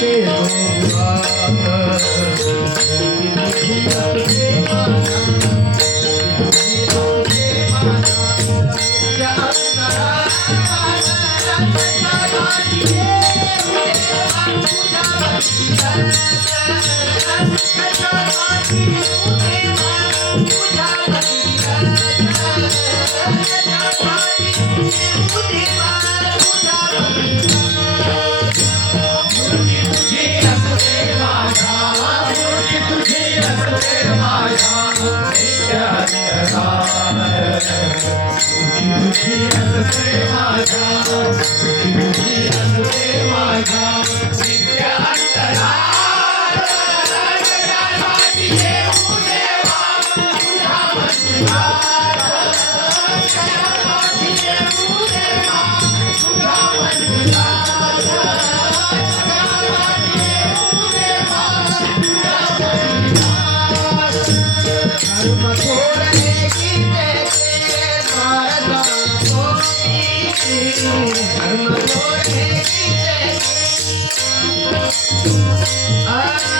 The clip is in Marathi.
Thank you. माझ्या Ah!